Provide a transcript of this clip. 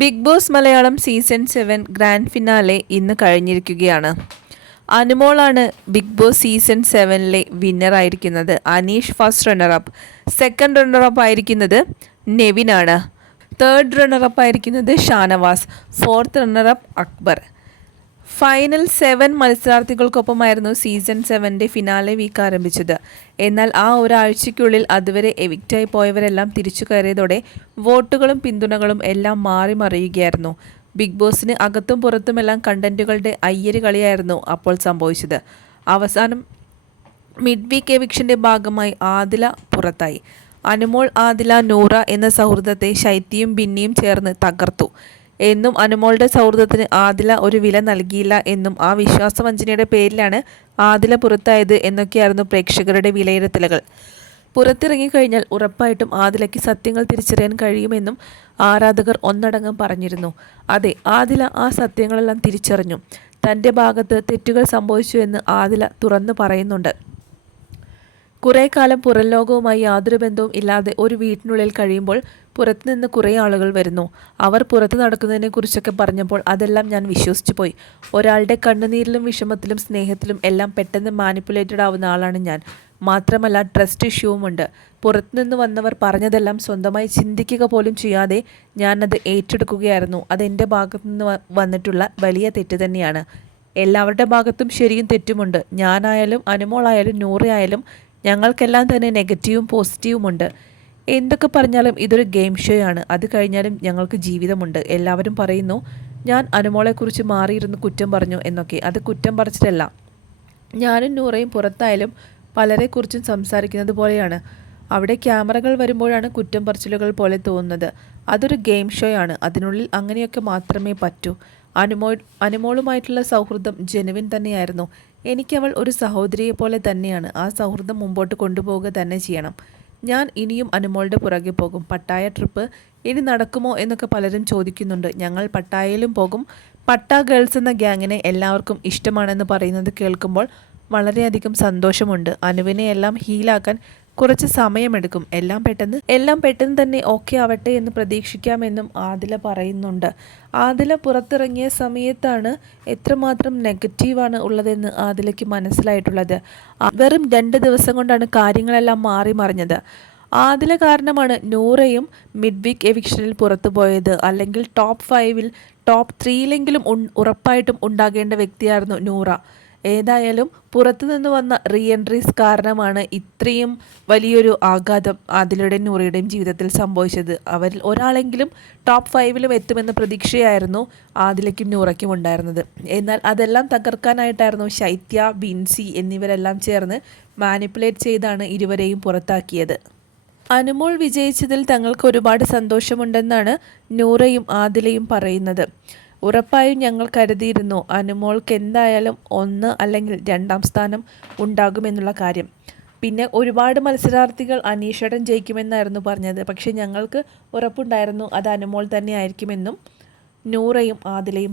Big boss Malayalam season seven grand finale ഇന്ന് കഴിഞ്ഞിരിക്കുകയാണ്. അനുമോളാണ് ബിഗ് ബോസ് സീസൺ സെവനിലെ വിന്നർ ആയിരിക്കുന്നത് Aneesh first runner up second runner up ആയിരിക്കുന്നത് നെവിനാണ്. തേർഡ് റണ്ണറപ്പ് ആയിരിക്കുന്നത് Shanavas. Fourth runner up Akbar. Final seven മത്സരാർത്ഥികൾക്കൊപ്പമായിരുന്നു season സെവന്റെ finale week ആരംഭിച്ചത്. എന്നാൽ ആ ഒരാഴ്ചയ്ക്കുള്ളിൽ അതുവരെ എവിക്റ്റായി പോയവരെല്ലാം തിരിച്ചു കയറിയതോടെ വോട്ടുകളും പിന്തുണകളും എല്ലാം മാറി മറിയുകയായിരുന്നു. ബിഗ് ബോസിന് അകത്തും പുറത്തുമെല്ലാം കണ്ടന്റുകളുടെ അയ്യര് കളിയായിരുന്നു അപ്പോൾ സംഭവിച്ചത്. അവസാനം മിഡ് വീക്ക് എവിക്ഷന്റെ ഭാഗമായി ആദില പുറത്തായി. അനുമോൾ ആദില നൂറ എന്ന സൗഹൃദത്തെ ശൈത്യയും ബിന്നിയും ചേർന്ന് തകർത്തു. എന്നും അനുമോളുടെ സൗഹൃദത്തിന് ആദില ഒരു വില നൽകിയില്ല എന്നും ആ വിശ്വാസവഞ്ചനയുടെ പേരിലാണ് ആദില പുറത്തായത് എന്നൊക്കെയായിരുന്നു പ്രേക്ഷകരുടെ വിലയിരുത്തലുകൾ. പുറത്തിറങ്ങിക്കഴിഞ്ഞാൽ ഉറപ്പായിട്ടും ആദിലയ്ക്ക് സത്യങ്ങൾ തിരിച്ചറിയാൻ കഴിയുമെന്നും ആരാധകർ ഒന്നടങ്കം പറഞ്ഞിരുന്നു. അതെ ആദില ആ സത്യങ്ങളെല്ലാം തിരിച്ചറിഞ്ഞു. തന്റെ ഭാഗത്ത് തെറ്റുകൾ സംഭവിച്ചു എന്ന് ആദില തുറന്നു പറയുന്നുണ്ട്. കുറേ കാലം പുറം ലോകവുമായി യാതൊരു ബന്ധവും ഇല്ലാതെ ഒരു വീട്ടിനുള്ളിൽ കഴിയുമ്പോൾ പുറത്തുനിന്ന് കുറേ ആളുകൾ വരുന്നു. അവർ പുറത്ത് നടക്കുന്നതിനെ കുറിച്ചൊക്കെ പറഞ്ഞപ്പോൾ അതെല്ലാം ഞാൻ വിശ്വസിച്ചു പോയി. ഒരാളുടെ കണ്ണുനീരിലും വിഷമത്തിലും സ്നേഹത്തിലും എല്ലാം പെട്ടെന്ന് മാനിപ്പുലേറ്റഡ് ആവുന്ന ആളാണ് ഞാൻ. മാത്രമല്ല ട്രസ്റ്റ് ഇഷ്യൂവുമുണ്ട് പുറത്തുനിന്ന് വന്നവർ പറഞ്ഞതെല്ലാം സ്വന്തമായി ചിന്തിക്കുക പോലും ചെയ്യാതെ ഞാനത് ഏറ്റെടുക്കുകയായിരുന്നു. അതെന്റെ ഭാഗത്തു നിന്ന് വന്നിട്ടുള്ള വലിയ തെറ്റ് തന്നെയാണ്. എല്ലാവരുടെ ഭാഗത്തും ശരിയും തെറ്റുമുണ്ട്. ഞാനായാലും അനുമോളായാലും നൂറയായാലും ഞങ്ങൾക്കെല്ലാം തന്നെ നെഗറ്റീവും പോസിറ്റീവും ഉണ്ട് എന്തൊക്കെ പറഞ്ഞാലും ഇതൊരു ഗെയിം ഷോ ആണ് അത് കഴിഞ്ഞാലും ഞങ്ങൾക്ക് ജീവിതമുണ്ട്. എല്ലാവരും പറയുന്നു ഞാൻ അനുമോളെക്കുറിച്ച് മാറിയിരുന്ന് കുറ്റം പറഞ്ഞു എന്നൊക്കെ. അത് കുറ്റം പറിച്ചിട്ടല്ല ഞാനും നൂറയും പുറത്തായാലും പലരെക്കുറിച്ചും സംസാരിക്കുന്നത് പോലെയാണ്. അവിടെ ക്യാമറകൾ വരുമ്പോഴാണ് കുറ്റം പറച്ചിലുകൾ പോലെ തോന്നുന്നത്. അതൊരു ഗെയിം ഷോയാണ്. അതിനുള്ളിൽ അങ്ങനെയൊക്കെ മാത്രമേ പറ്റൂ. അനുമോ അനുമോളുമായിട്ടുള്ള സൗഹൃദം ജെനുവിൻ തന്നെയായിരുന്നു. എനിക്കവൾ ഒരു സഹോദരിയെ പോലെ തന്നെയാണ്. ആ സൗഹൃദം മുമ്പോട്ട് കൊണ്ടുപോവുക തന്നെ ചെയ്യണം. ഞാൻ ഇനിയും അനുമോളുടെ പുറകെ പോകും. പട്ടായ ട്രിപ്പ് ഇനി നടക്കുമോ എന്നൊക്കെ പലരും ചോദിക്കുന്നുണ്ട്. ഞങ്ങൾ പട്ടായയിലും പോകും. പട്ട ഗേൾസ് എന്ന ഗ്യാങ്ങിനെ എല്ലാവർക്കും ഇഷ്ടമാണെന്ന് പറയുന്നത് കേൾക്കുമ്പോൾ വളരെയധികം സന്തോഷമുണ്ട്. അനുവിനെ എല്ലാം ഹീലാക്കാൻ കുറച്ച് സമയമെടുക്കും. എല്ലാം പെട്ടെന്ന് എല്ലാം പെട്ടെന്ന് തന്നെ ഓക്കെ ആവട്ടെ എന്ന് പ്രതീക്ഷിക്കാമെന്നും ആദില പറയുന്നുണ്ട്. ആദില പുറത്തിറങ്ങിയ സമയത്താണ് എത്രമാത്രം നെഗറ്റീവാണ് ഉള്ളതെന്ന് ആദിലയ്ക്ക് മനസ്സിലായിട്ടുള്ളത്. വെറും രണ്ട് ദിവസം കൊണ്ടാണ് കാര്യങ്ങളെല്ലാം മാറി മറിഞ്ഞത്. ആദില കാരണമാണ് നൂറയും മിഡ് വീക്ക് എവിക്ഷനിൽ പുറത്തു പോയത്. അല്ലെങ്കിൽ ടോപ്പ് ഫൈവിൽ ടോപ്പ് ത്രീയിലെങ്കിലും ഉറപ്പായിട്ടും ഉണ്ടാകേണ്ട വ്യക്തിയായിരുന്നു നൂറ. ഏതായാലും പുറത്തുനിന്ന് വന്ന റീ എൻട്രീസ് കാരണമാണ് ഇത്രയും വലിയൊരു ആഘാതം ആദിലയുടെയും നൂറയുടെയും ജീവിതത്തിൽ സംഭവിച്ചത്. അവരിൽ ഒരാളെങ്കിലും ടോപ്പ് ഫൈവിലും എത്തുമെന്ന പ്രതീക്ഷയായിരുന്നു ആദിലയ്ക്കും നൂറയ്ക്കും ഉണ്ടായിരുന്നത്. എന്നാൽ അതെല്ലാം തകർക്കാനായിട്ടായിരുന്നു ശൈത്യ ബിൻസി എന്നിവരെല്ലാം ചേർന്ന് മാനിപ്പുലേറ്റ് ചെയ്താണ് ഇരുവരെയും പുറത്താക്കിയത്. അനുമോൾ വിജയിച്ചതിൽ തങ്ങൾക്ക് ഒരുപാട് സന്തോഷമുണ്ടെന്നാണ് നൂറയും ആദിലയും പറയുന്നത്. ഉറപ്പായും ഞങ്ങൾ കരുതിയിരുന്നു അനുമോൾക്ക് എന്തായാലും ഒന്ന് അല്ലെങ്കിൽ രണ്ടാം സ്ഥാനം ഉണ്ടാകുമെന്നുള്ള കാര്യം. പിന്നെ ഒരുപാട് മത്സരാർത്ഥികൾ അനീഷടൻ ജയിക്കുമെന്നായിരുന്നു പറഞ്ഞത്. പക്ഷേ ഞങ്ങൾക്ക് ഉറപ്പുണ്ടായിരുന്നു അത് അനുമോൾ തന്നെ ആയിരിക്കുമെന്നും നൂറയും ആദിലയും